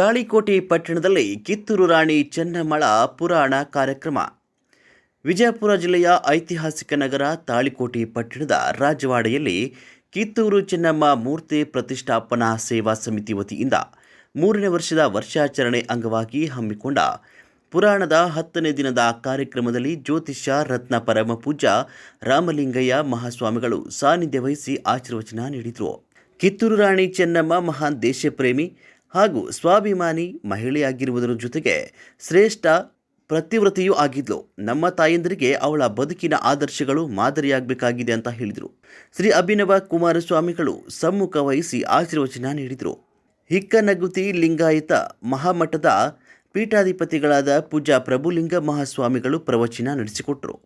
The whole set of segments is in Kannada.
ತಾಳಿಕೋಟೆ ಪಟ್ಟಣದಲ್ಲಿ ಕಿತ್ತೂರು ರಾಣಿ ಚೆನ್ನಮ್ಮಳ ಪುರಾಣ ಕಾರ್ಯಕ್ರಮ. ವಿಜಯಪುರ ಜಿಲ್ಲೆಯ ಐತಿಹಾಸಿಕ ನಗರ ತಾಳಿಕೋಟೆ ಪಟ್ಟಣದ ರಾಜವಾಡೆಯಲ್ಲಿ ಕಿತ್ತೂರು ಚೆನ್ನಮ್ಮ ಮೂರ್ತಿ ಪ್ರತಿಷ್ಠಾಪನಾ ಸೇವಾ ಸಮಿತಿ ವತಿಯಿಂದ 3ನೇ ವರ್ಷದ ವರ್ಷಾಚರಣೆ ಅಂಗವಾಗಿ ಹಮ್ಮಿಕೊಂಡ ಪುರಾಣದ 10ನೇ ದಿನದ ಕಾರ್ಯಕ್ರಮದಲ್ಲಿ ಜ್ಯೋತಿಷ್ಯ ರತ್ನ ಪರಮ ಪೂಜ್ಯ ರಾಮಲಿಂಗಯ್ಯ ಮಹಾಸ್ವಾಮಿಗಳು ಸಾನ್ನಿಧ್ಯ ವಹಿಸಿ ಆಶೀರ್ವಚನ ನೀಡಿದರು. ಕಿತ್ತೂರು ರಾಣಿ ಚೆನ್ನಮ್ಮ ಮಹಾನ್ ದೇಶಪ್ರೇಮಿ ಹಾಗೂ ಸ್ವಾಭಿಮಾನಿ ಮಹಿಳೆಯಾಗಿರುವುದರ ಜೊತೆಗೆ ಶ್ರೇಷ್ಠ ಪ್ರತಿವ್ರತೆಯೂ ಆಗಿದ್ಲು. ನಮ್ಮ ತಾಯಂದಿರಿಗೆ ಅವಳ ಬದುಕಿನ ಆದರ್ಶಗಳು ಮಾದರಿಯಾಗಬೇಕಾಗಿದೆ ಅಂತ ಹೇಳಿದರು. ಶ್ರೀ ಅಭಿನವ ಕುಮಾರಸ್ವಾಮಿಗಳು ಸಮ್ಮುಖ ವಹಿಸಿ ಆಶೀರ್ವಚನ ನೀಡಿದರು. ಹಿಕ್ಕನಗುತಿ ಲಿಂಗಾಯತ ಮಹಾಮಠದ ಪೀಠಾಧಿಪತಿಗಳಾದ ಪೂಜ್ಯ ಪ್ರಭುಲಿಂಗ ಮಹಾಸ್ವಾಮಿಗಳು ಪ್ರವಚನ ನಡೆಸಿಕೊಟ್ಟರು.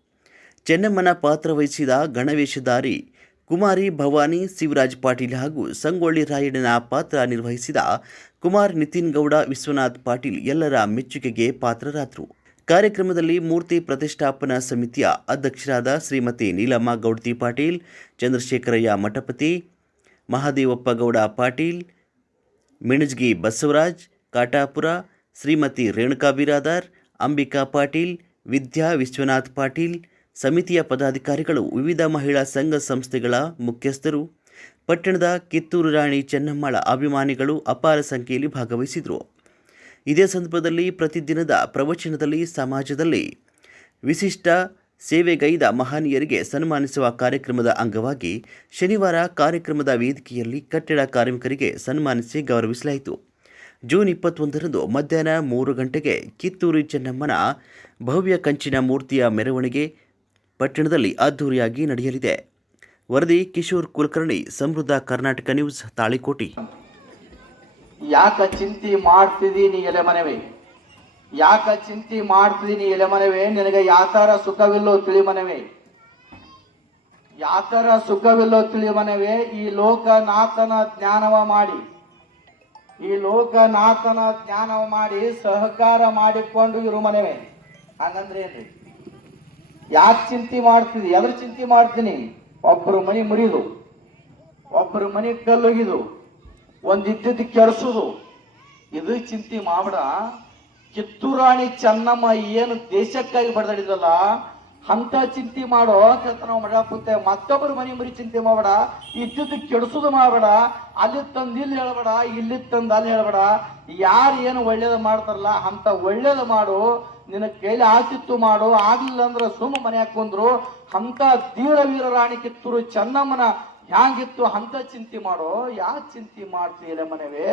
ಚೆನ್ನಮ್ಮನ ಪಾತ್ರ ವಹಿಸಿದ ಗಣವೇಶಧಾರಿ ಕುಮಾರಿ ಭವಾನಿ ಶಿವರಾಜ್ ಪಾಟೀಲ್ ಹಾಗೂ ಸಂಗೊಳ್ಳಿ ರಾಯಣ್ಣನ ಪಾತ್ರ ನಿರ್ವಹಿಸಿದ ಕುಮಾರ್ ನಿತಿನ್ ಗೌಡ ವಿಶ್ವನಾಥ್ ಪಾಟೀಲ್ ಎಲ್ಲರ ಮೆಚ್ಚುಗೆಗೆ ಪಾತ್ರರಾದರು. ಕಾರ್ಯಕ್ರಮದಲ್ಲಿ ಮೂರ್ತಿ ಪ್ರತಿಷ್ಠಾಪನಾ ಸಮಿತಿಯ ಅಧ್ಯಕ್ಷರಾದ ಶ್ರೀಮತಿ ನೀಲಮ್ಮ ಗೌಡತಿ ಪಾಟೀಲ್, ಚಂದ್ರಶೇಖರಯ್ಯ ಮಠಪತಿ, ಮಹಾದೇವಪ್ಪ ಗೌಡ ಪಾಟೀಲ್, ಮಿಣಜ್ಗಿ ಬಸವರಾಜ್ ಕಾಟಾಪುರ, ಶ್ರೀಮತಿ ರೇಣುಕಾ ಬಿರಾದಾರ್, ಅಂಬಿಕಾ ಪಾಟೀಲ್, ವಿದ್ಯಾ ವಿಶ್ವನಾಥ್ ಪಾಟೀಲ್, ಸಮಿತಿಯ ಪದಾಧಿಕಾರಿಗಳು, ವಿವಿಧ ಮಹಿಳಾ ಸಂಘ ಸಂಸ್ಥೆಗಳ ಮುಖ್ಯಸ್ಥರು, ಪಟ್ಟಣದ ಕಿತ್ತೂರು ರಾಣಿ ಚೆನ್ನಮ್ಮಳ ಅಭಿಮಾನಿಗಳು ಅಪಾರ ಸಂಖ್ಯೆಯಲ್ಲಿ ಭಾಗವಹಿಸಿದರು. ಇದೇ ಸಂದರ್ಭದಲ್ಲಿ ಪ್ರತಿದಿನದ ಪ್ರವಚನದಲ್ಲಿ ಸಮಾಜದಲ್ಲಿ ವಿಶಿಷ್ಟ ಸೇವೆಗೈದ ಮಹನೀಯರಿಗೆ ಸನ್ಮಾನಿಸುವ ಕಾರ್ಯಕ್ರಮದ ಅಂಗವಾಗಿ ಶನಿವಾರ ಕಾರ್ಯಕ್ರಮದ ವೇದಿಕೆಯಲ್ಲಿ ಕಟ್ಟಡ ಕಾರ್ಮಿಕರಿಗೆ ಸನ್ಮಾನಿಸಿ ಗೌರವಿಸಲಾಯಿತು. ಜೂನ್ 21ರಂದು ಮಧ್ಯಾಹ್ನ 3 ಗಂಟೆಗೆ ಕಿತ್ತೂರು ಚೆನ್ನಮ್ಮನ ಭವ್ಯ ಕಂಚಿನ ಮೂರ್ತಿಯ ಮೆರವಣಿಗೆ ಪಟ್ಟಣದಲ್ಲಿ ಅದ್ದೂರಿಯಾಗಿ ನಡೆಯಲಿದೆ. ವರದಿ ಕಿಶೋರ್ ಕುಲಕರ್ಣಿ, ಸಮೃದ್ಧ ಕರ್ನಾಟಕ ನ್ಯೂಸ್, ತಾಳಿಕೋಟೆ. ಯಾಕ ಚಿಂತೆ ಮಾಡ್ತಿದೀನಿ ಎಲೆ ಮನವೇ, ಯಾಕ ಚಿಂತೆ ಮಾಡ್ತಿದೀನಿ ಎಲೆ ಮನವೇ, ನಿನಗೆ ಯಾತರ ಸುಖವಿಲ್ಲೋ ತಿಳಿ ಮನವೇ, ಯಾತರ ಸುಖವಿಲ್ಲೋ ತಿಳಿ ಮನವೇ. ಈ ಲೋಕನಾಥನ ಜ್ಞಾನವ ಮಾಡಿ, ಈ ಲೋಕನಾಥನ ಜ್ಞಾನವ ಮಾಡಿ ಸಹಕಾರ ಮಾಡಿಕೊಂಡು ಇರು ಮನವೇ. ಹಂಗಂದ್ರೆ ಏನ್ರಿ? ಯಾಕೆ ಚಿಂತೆ ಮಾಡ್ತಿದಿ? ಎದ್ರ ಚಿಂತೆ ಮಾಡ್ತೀನಿ? ಒಬ್ಬರು ಮನಿ ಮುರಿದು, ಒಬ್ಬರು ಮನಿ ಕಲ್ಲೊಗಿದು, ಒಂದಿದ್ದದ್ದು ಕೆಡಿಸೋದು, ಇದು ಚಿಂತೆ ಮಾಡಬೇಡ. ಕಿತ್ತೂರು ರಾಣಿ ಚೆನ್ನಮ್ಮ ಏನು ದೇಶಕ್ಕಾಗಿ ಬಡದಾಡಿದಲ್ಲ ಅಂತ ಚಿಂತೆ ಮಾಡೋ ನಾವು ಮಡಪುತ್ತೆ. ಮತ್ತೊಬ್ಬರು ಮನೆ ಮರಿ ಚಿಂತೆ ಮಾಡಬೇಡ, ಇದ್ದದ್ದು ಕೆಡಿಸೋದು ಮಾಡಬೇಡ, ಅಲ್ಲಿ ತಂದು ಇಲ್ಲಿ ಹೇಳ್ಬೇಡ, ಇಲ್ಲಿ ತಂದು ಅಲ್ಲಿ ಹೇಳ್ಬೇಡ. ಯಾರು ಏನು ಒಳ್ಳೇದು ಮಾಡ್ತಾರಲ್ಲ ಅಂತ ಒಳ್ಳೇದು ಮಾಡು, ನಿನ್ನ ಕೈಲಿ ಆಚಿತ್ತು ಮಾಡು. ಆಗ್ಲಿಲ್ಲ ಅಂದ್ರೆ ಸುಮ್ಮ ಮನೆ ಹಾಕೊಂಡ್ರು. ಅಂತ ಧೀರ ವೀರ ರಾಣಿ ಕಿತ್ತೂರು ಚೆನ್ನಮ್ಮನ ಹ್ಯಾಂಗಿತ್ತು ಅಂತ ಚಿಂತೆ ಮಾಡೋ. ಯಾಕೆ ಚಿಂತೆ ಮಾಡ್ತೀಯಲ್ಲ ಮನವೇ?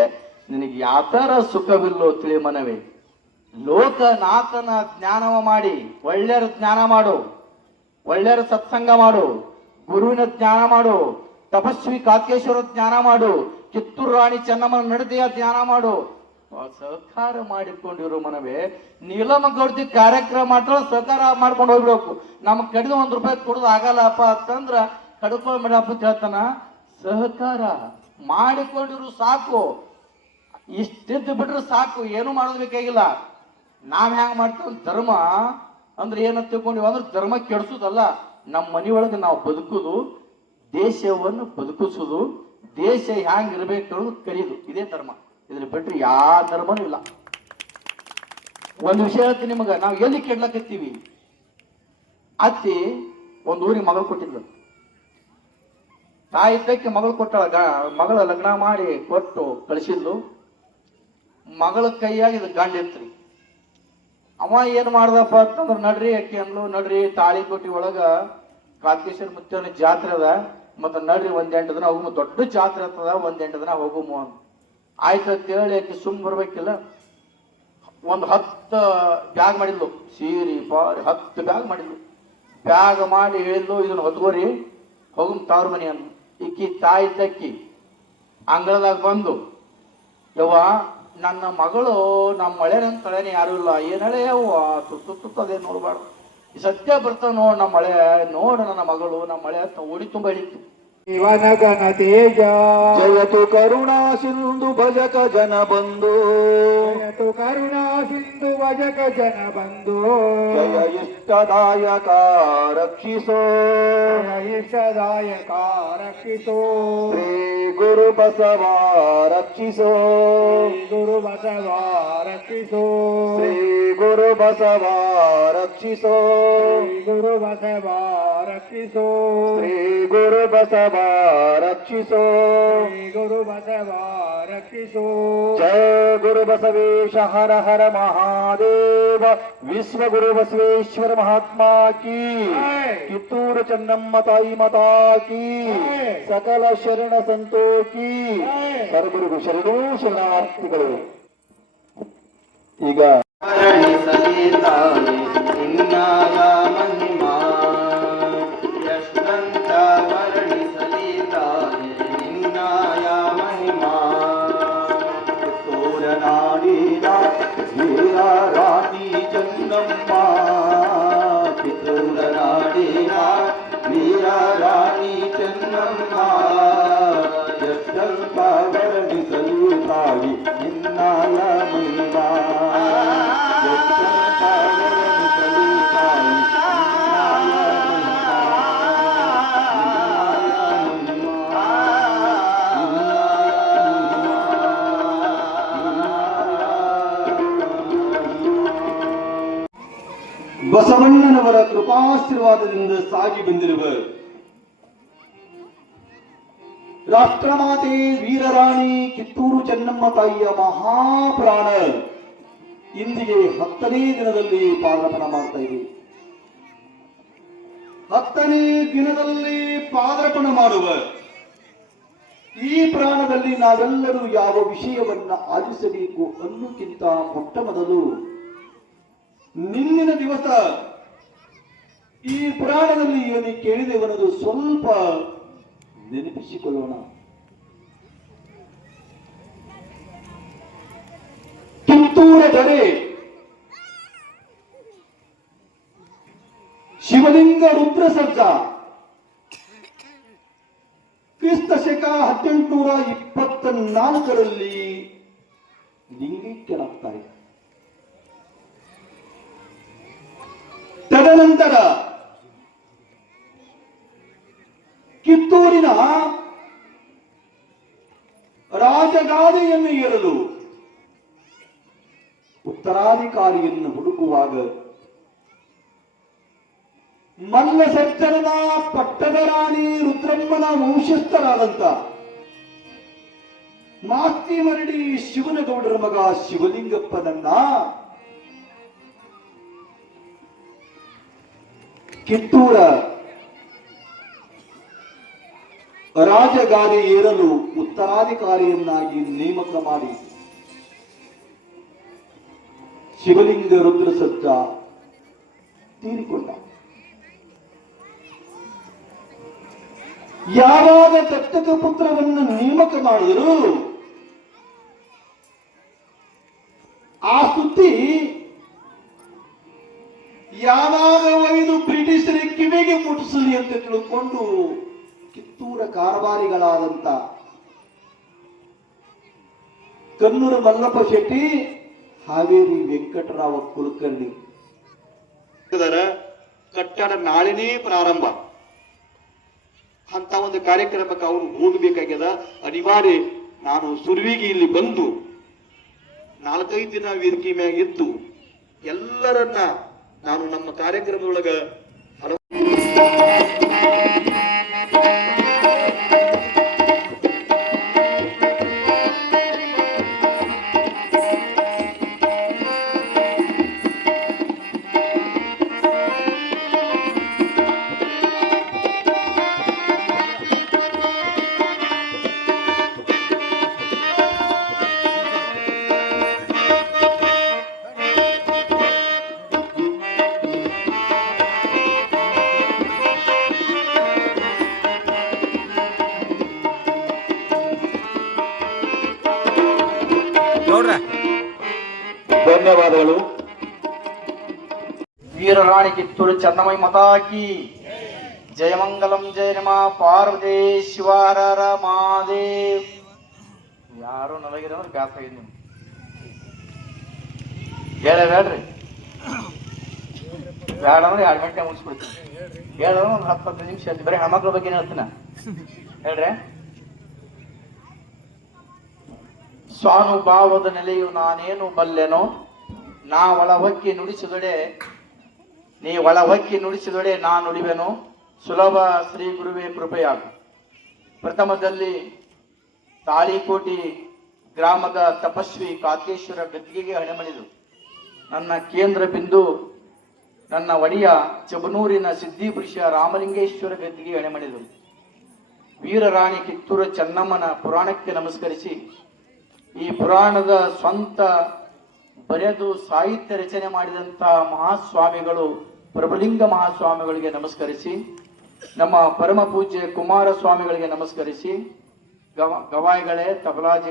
ನಿನಗೆ ಯಾತರ ಸುಖವಿಲ್ಲೋ ತಿಳಿ ಮನವೇ. ಲೋಕನಾಥನ ಜ್ಞಾನವ ಮಾಡಿ, ಒಳ್ಳೆಯರ ಜ್ಞಾನ ಮಾಡು, ಒಳ್ಳೆಯರ ಸತ್ಸಂಗ ಮಾಡು, ಗುರುವಿನ ಜ್ಞಾನ ಮಾಡು, ತಪಸ್ವಿ ಕಾಕೇಶ್ವರ ಜ್ಞಾನ ಮಾಡು, ಕಿತ್ತೂರು ರಾಣಿ ಚೆನ್ನಮ್ಮನ ನಡತೆಯ ಜ್ಞಾನ ಮಾಡು. ಸಹಕಾರ ಮಾಡಿಕೊಂಡಿರು ಮನವೇ. ನೀಲಮ್ಮ ಗೌಡತಿ ಕಾರ್ಯಕ್ರಮ ಮಾತ್ರ ಸಹಕಾರ ಮಾಡ್ಕೊಂಡು ಹೋಗ್ಬೇಕು. ನಮಗ್ ಕಡಿದ ₹1 ಕೊಡೋದು ಆಗಲ್ಲಪ್ಪ ಅಂತಂದ್ರ ಕಡ್ಕೊಂಡ್ ಮೇಡಪ್ಪ ಹೇಳ್ತಾನ. ಸಹಕಾರ ಮಾಡಿಕೊಂಡಿರು ಸಾಕು, ಇಷ್ಟಿದ್ದು ಬಿಟ್ರೆ ಸಾಕು, ಏನು ಮಾಡೋದು ಬೇಕಾಗಿಲ್ಲ. ನಾವ್ ಹೆಂಗ್ ಮಾಡ್ತೇವೆ? ಧರ್ಮ ಅಂದ್ರೆ ಏನಂತ ತಿಳ್ಕೊಂಡಿವ ಅಂದ್ರೆ ಧರ್ಮ ಕೆಡಿಸೋದಲ್ಲ, ನಮ್ಮ ಮನೆಯೊಳಗೆ ನಾವು ಬದುಕುದು, ದೇಶವನ್ನು ಬದುಕಿಸುದು, ದೇಶ ಹ್ಯಾಂಗ್ ಇರ್ಬೇಕು ಅನ್ನೋದು ಕಲಿಯುದು, ಇದೇ ಧರ್ಮ. ಇದ್ರ ಬಿಟ್ರೆ ಯಾವ ಧರ್ಮನೂ ಇಲ್ಲ. ಒಂದು ವಿಷಯ ಹೇಳ್ತೀನಿ ನಿಮಗ, ನಾವು ಎಲ್ಲಿ ಕೆಡ್ಲಕತ್ತೀವಿ. ಅತ್ತಿ ಒಂದು ಊರಿಗೆ ಮಗಳು ಕೊಟ್ಟಿದ್ಲು. ತಾಯಿ ಇದ್ದಕ್ಕೆ ಮಗಳು ಕೊಟ್ಟಾಳ. ಮಗಳ ಲಗ್ನ ಮಾಡಿ ಕೊಟ್ಟು ಕಳಿಸಿದ್ಲು. ಮಗಳ ಕೈಯಾಗಿ ಇದು ಗಂಡ ಇತ್ರಿ. ಅವ ಏನ್ ಮಾಡ್ದಪ್ಪ ಅಂತಂದ್ರ, ನಡ್ರಿ ಅಕ್ಕಿ ಅಂದ್ಲು. ನಡ್ರಿ ತಾಳಿಕೋಟಿ ಒಳಗ ಕಾಕೇಶ್ವರ ಮುತ್ತನ ಜಾತ್ರೆ ಅದ, ಮತ್ತ ನಡ್ರಿ 1-8 ದಿನ ಹೋಗುಮ, ದೊಡ್ಡ ಜಾತ್ರೆ ಆಗ್ತದ, 1-8 ದಿನ ಹೋಗುಮ ಅಂತ. ಆಯ್ತಂತ ಹೇಳಿ ಆಕಿ ಸುಮ್ ಬರ್ಬೇಕಿಲ್ಲ, ಒಂದು 10 ಬ್ಯಾಗ್ ಮಾಡಿದ್ಲು. ಸೀರಿ ಪಾರಿ 10 ಬ್ಯಾಗ್ ಮಾಡಿದ್ಲು. ಬ್ಯಾಗ್ ಮಾಡಿ ಹೇಳಿದ್ಲು, ಇದನ್ನ ಹೊತ್ಕೋರಿ ಹೋಗುಮ್ ತವ್ರ ಮನಿ ಅಂದ್ಲು. ಈಕಿ ತಾಯಿ ತಕ್ಕಿ ಅಂಗಳದಾಗ ಬಂದು, ಯವ್ವ ನನ್ನ ಮಗಳು ನಮ್ಮ ಮಳೆ ನನ್ನ ತಳೆನೇ ಯಾರು ಇಲ್ಲ, ಏನಳೆ ಯವ್ವ ತುತ್ತದೇ ನೋಡ್ಬಾರ್ದು, ಈ ಸತ್ಯ ಬರ್ತಾವ ನೋಡ್ ನಮ್ಮ ಮಳೆ, ನೋಡ ನನ್ನ ಮಗಳು ನಮ್ಮ ಮಳೆ ಅಂತ ಓಡಿ ತುಂಬ ಹಿಡಿತು. ಶಿವನಗನ ತೇಜ ಜಯತು ಕರುಣಾ ಸಿಂಧು ಭಜಕ ಜನ ಬಂಧು ಜಯತು ಕರುಣಾ ಸಿಂಧು ಭಜಕ ಜನ ಬಂಧು ಜಯ ಇಷ್ಟದಾಯಕ ರಕ್ಷಿಸೋ ಜಯ ಇಷ್ಟದಾಯಕ ರಕ್ಷಿಸೋ ಶ್ರೀ ಗುರು ಬಸವ ರಕ್ಷಿಸೋ ಶ್ರೀ ಗುರು ಬಸವ ರಕ್ಷಿಸೋ ಶ್ರೀ ಗುರು ಬಸವ ರಕ್ಷಿಸೋ ಶ್ರೀ ಗುರು ಬಸವ ರಕ್ಷಿಸೋ ಶ್ರೀ ಗುರು ಬಸವ ರಕ್ಷಿಸೋ ಶ್ರೀ ಗುರು ಬಸವ ರಕ್ಷಿಸೋ ಜಯ ಗುರು ಬಸವೇಶ ಹರ ಹರ ಮಹಾದೇವ ವಿಶ್ವ ಗುರು ಬಸವೇಶ್ವರ ಮಹಾತ್ಮ ಕಿ ಕಿತ್ತೂರು ಚೆನ್ನಮ್ಮ ತಾಯಿ ಮಾತಾ ಕಿ ಸಕಲ ಶರಣ ಸಂತೋ ಕಿ ಸರ್ವರಿಗೂ ಶರಣೂ ಶರಣಾರ್ಥಿಗಳು. ಈಗ ನಾಡಿನ ವೀರ ರಾಣಿ ಚೆನ್ನಮ್ಮ ಕಿತ್ತೂರ ನಾಡಿನ ವೀರ ರಾಣಿ ಚೆನ್ನಮ್ಮ ಎಷ್ಟಂತ ವರ್ಣಿಸಲು ತಾಯಿ ನಿನ್ನಾಯ ಮಹಿಮಾ ಎಷ್ಟಂತ ವರ್ಣಿಸಲು ತಾಯಿ ಬಸವಣ್ಣನವರ ಕೃಪಾಶೀರ್ವಾದದಿಂದ ಸಾಗಿ ಬಂದಿರುವ ರಾಷ್ಟ್ರಮಾತೆ ವೀರರಾಣಿ ಕಿತ್ತೂರು ಚೆನ್ನಮ್ಮ ತಾಯಿಯ ಮಹಾಪುರಾಣ ಇಂದಿಗೆ 10ನೇ ದಿನದಲ್ಲಿ ಪಾದಾರ್ಪಣೆ ಮಾಡ್ತಾ ಇದೆ. 10ನೇ ದಿನದಲ್ಲಿ ಪಾದಾರ್ಪಣೆ ಮಾಡುವ ಈ ಪುರಾಣದಲ್ಲಿ ನಾವೆಲ್ಲರೂ ಯಾವ ವಿಷಯವನ್ನ ಆಲಿಸಬೇಕು ಅನ್ನೋಕ್ಕಿಂತ ಮೊಟ್ಟ ಮೊದಲು ನಿನ್ನಿನ ದಿವಸ ಈ ಪುರಾಣದಲ್ಲಿ ಏನು ಕೇಳಿದೆವನ್ನದು ಸ್ವಲ್ಪ ನೆನಪಿಸಿಕೊಳ್ಳೋಣ. ಕಿತ್ತೂರ ಜಡೆ ಶಿವಲಿಂಗ ರುದ್ರ ಸರ್ಜ ಕ್ರಿಸ್ತ ಶಕ 1824ರಲ್ಲಿ ಲಿಂಗೈಕ್ಯರಾಗ್ತಾರೆ. ತದನಂತರ ಕಿತ್ತೂರಿನ ರಾಜಗಾದೆಯನ್ನು ಏರಲು ಉತ್ತರಾಧಿಕಾರಿಯನ್ನು ಹುಡುಕುವಾಗ ಮಲ್ಲ ಸಜ್ಜನನ ಪಟ್ಟದ ರಾಣಿ ರುದ್ರಮ್ಮನ ವಂಶಸ್ಥರಾದಂತ ಮಾಸ್ತಿ ಮರಡಿ ಶಿವನಗೌಡರ ಮಗ ಶಿವಲಿಂಗಪ್ಪನನ್ನ ಕಿತ್ತೂರ ರಾಜಗಾದಿ ಏರಲು ಉತ್ತರಾಧಿಕಾರಿಯನ್ನಾಗಿ ನೇಮಕ ಮಾಡಿ ಶಿವಲಿಂಗ ರುದ್ರ ಸಜ್ಜ ತೀರಿಕೊಂಡ. ಯಾವಾಗ ದತ್ತಕ ಪುತ್ರವನ್ನು ನೇಮಕ ಮಾಡಿದರು ಆ ಸುದ್ದಿ ಯಾವಾಗ ಒಯ್ದು ಬ್ರಿಟಿಷರ ಕಿವಿಗೆ ಮುಟ್ಟಿಸಲಿ ಅಂತ ತಿಳ್ಕೊಂಡು ಕಿತ್ತೂರ ಕಾರಬಾರಿಗಳಾದಂತ ಕನ್ನೂರು ಮಲ್ಲಪ್ಪ ಶೆಟ್ಟಿ, ಹಾವೇರಿ ವೆಂಕಟರಾವ ಕುಲಕರ್ಣಿ ಕಟ್ಟಡ ನಾಳೆನೇ ಪ್ರಾರಂಭ ಅಂತ ಒಂದು ಕಾರ್ಯಕ್ರಮಕ್ಕೆ ಅವರು ಹೋಗಬೇಕಾಗ್ಯದ. ಅನಿವಾರ್ಯ ನಾನು ಸುರ್ವಿಗೆ ಇಲ್ಲಿ ಬಂದು 4-5 ದಿನ ವೇದಿಕೆ ಮ್ಯಾಗ ಇದ್ದು ಎಲ್ಲರನ್ನ ನಾನು ನಮ್ಮ ಕಾರ್ಯಕ್ರಮದೊಳಗ ಧನ್ಯವಾದಗಳು. ವೀರರಾಣಿ ಕಿತ್ತೂರು ಚೆನ್ನಮ್ಮ ಮಾತಾ ಕಿ ಜಯಮಂಗಲಂ ಜಯ ನಮ ಪಾರ್ವತೇಶ್ವರರ ಮಹಾದೇವ್. ಯಾರು ನಲಗಿರೋ ಬ್ಯಾಸ ನಿಮ್ ಹೇಳಬೇಡ್ರಿ, ಬೇಡ ಅಂದ್ರೆ 2 ಗಂಟೆ ಮುಗಿಸ್ಬಿಡ್ತೀನಿ. ಹೇಳಿದ್ರೆ ಒಂದು 10-15 ನಿಮಿಷ ಹೇಳ್ತೀನಿ. ಬರೀ ಹೆಣ್ಮಕ್ಳ ಬಗ್ಗೆ ಹೇಳ್ತೀನ ಹೇಳ್ರೆ. ಸ್ವಾನುಭಾವದ ನೆಲೆಯು ನಾನೇನು ಬಲ್ಲೆನೋ, ನಾ ಒಳ ಹೊಕ್ಕಿ ನುಡಿಸಿದೊಡೆ ನೀ ಒಳ ಹೊಕ್ಕಿ ನುಡಿಸಿದೊಡೆ ನಾ ನುಡಿವೆನು, ಸುಲಭ ಶ್ರೀ ಗುರುವೇ ಕೃಪೆಯಾಗು. ಪ್ರಥಮದಲ್ಲಿ ತಾಳಿಕೋಟಿ ಗ್ರಾಮದ ತಪಸ್ವಿ ಕಾಕೇಶ್ವರ ಗದ್ದಿಗೆಗೆ ಹಣೆಮಣಿದು. ನನ್ನ ಕೇಂದ್ರ ಬಿಂದು ನನ್ನ ಒಡೆಯ ಚಬನೂರಿನ ಸಿದ್ಧಿಪುರುಷ ರಾಮಲಿಂಗೇಶ್ವರ ಗದ್ದಿಗೆ ಹಣೆಮಣಿದು. ವೀರರಾಣಿ ಕಿತ್ತೂರು ಚೆನ್ನಮ್ಮನ ಪುರಾಣಕ್ಕೆ ನಮಸ್ಕರಿಸಿ, ಈ ಪುರಾಣದ ಸ್ವಂತ ಬರೆದು ಸಾಹಿತ್ಯ ರಚನೆ ಮಾಡಿದಂತಹ ಮಹಾಸ್ವಾಮಿಗಳು ಪ್ರಭುಲಿಂಗ ಮಹಾಸ್ವಾಮಿಗಳಿಗೆ ನಮಸ್ಕರಿಸಿ, ನಮ್ಮ ಪರಮ ಪೂಜ್ಯ ಕುಮಾರಸ್ವಾಮಿಗಳಿಗೆ ನಮಸ್ಕರಿಸಿ, ಗವಾಯಿಗಳೇ, ತಬಲಾಜಿಗಳೇ,